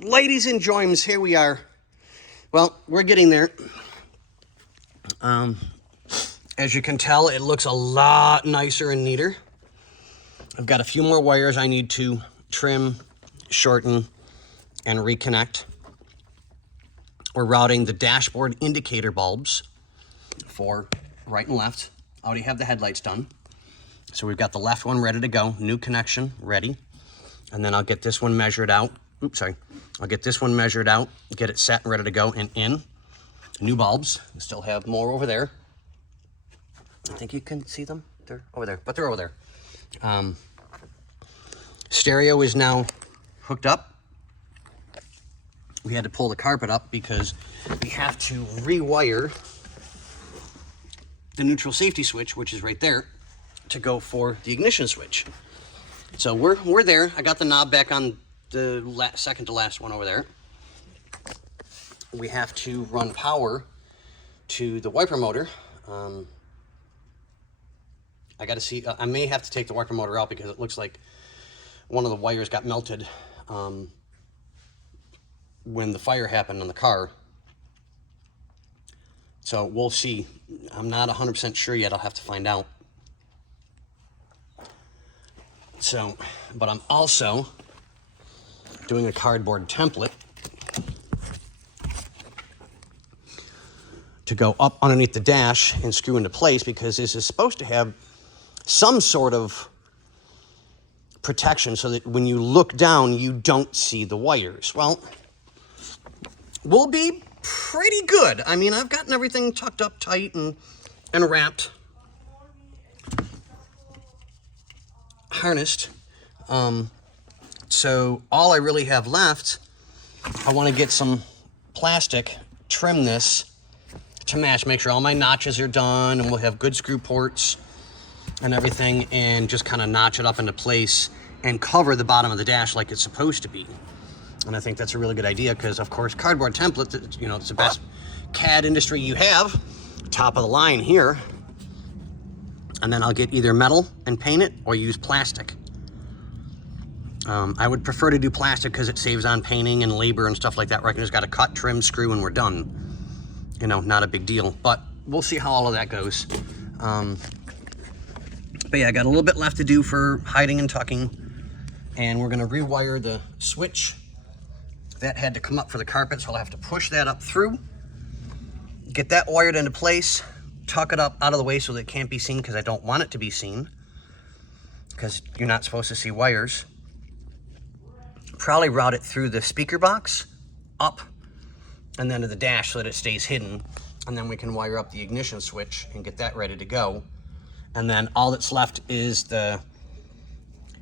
Ladies and joims, here we are. Well, we're getting there. As you can tell, it looks a lot nicer and neater. I've got a few more wires I need to trim, shorten, and reconnect. We're routing the dashboard indicator bulbs for right and left. I already have the headlights done. So we've got the left one ready to go, new connection ready. And then I'll get this one measured out. Oops, sorry. I'll get this one measured out, get it set and ready to go and in. New bulbs. We still have more over there. I think you can see them. They're over there, but they're over there. Stereo is now hooked up. We had to pull the carpet up because we have to rewire the neutral safety switch, which is right there, to go for the ignition switch. So we're there. I got the knob back on the second to last one over there. We have to run power to the wiper motor. I got to see, I may have to take the wiper motor out because it looks like one of the wires got melted when the fire happened on the car. So we'll see. I'm not 100% sure yet. I'll have to find out. So, but I'm also doing a cardboard template to go up underneath the dash and screw into place because this is supposed to have some sort of protection so that when you look down, you don't see the wires. Well, we'll be pretty good. I mean, I've gotten everything tucked up tight and wrapped, harnessed. So all I really have left, I want to get some plastic, trim this to match, make sure all my notches are done, and we'll have good screw ports and everything, and just kind of notch it up into place and cover the bottom of the dash like it's supposed to be. And I think that's a really good idea because, of course, cardboard template, you know, it's the best CAD industry you have, top of the line here. And then I'll get either metal and paint it or use plastic. I would prefer to do plastic because it saves on painting and labor and stuff like that. Where I can just got to cut, trim, screw, and we're done. You know, not a big deal. But we'll see how all of that goes. But yeah, I got a little bit left to do for hiding and tucking. And we're going to rewire the switch. That had to come up for the carpet, so I'll have to push that up through. Get that wired into place. Tuck it up out of the way so that it can't be seen because I don't want it to be seen. Because you're not supposed to see wires. Probably route it through the speaker box, up, and then to the dash so that it stays hidden. And then we can wire up the ignition switch and get that ready to go. And then all that's left is the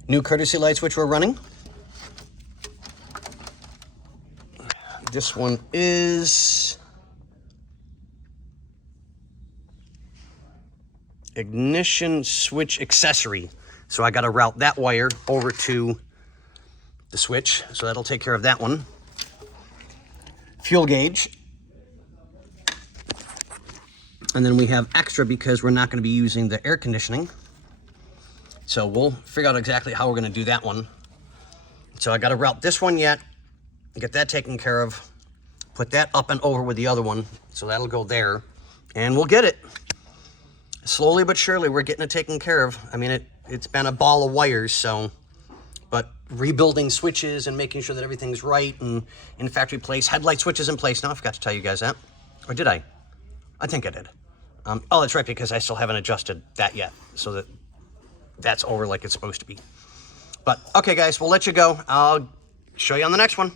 new courtesy lights which we're running. This one is ignition switch accessory. So I got to route that wire over to the switch, so that'll take care of that one. Fuel gauge. And then we have extra because we're not going to be using the air conditioning. So we'll figure out exactly how we're going to do that one. So I got to route this one yet, get that taken care of, put that up and over with the other one, so that'll go there, and we'll get it. Slowly but surely, we're getting it taken care of. I mean, it's been a ball of wires, so, but rebuilding switches and making sure that everything's right and in factory place, headlight switches in place. Now, I forgot to tell you guys that, or did I? I think I did. Oh, that's right, because I still haven't adjusted that yet, so that that's over like it's supposed to be. But, okay, guys, we'll let you go. I'll show you on the next one.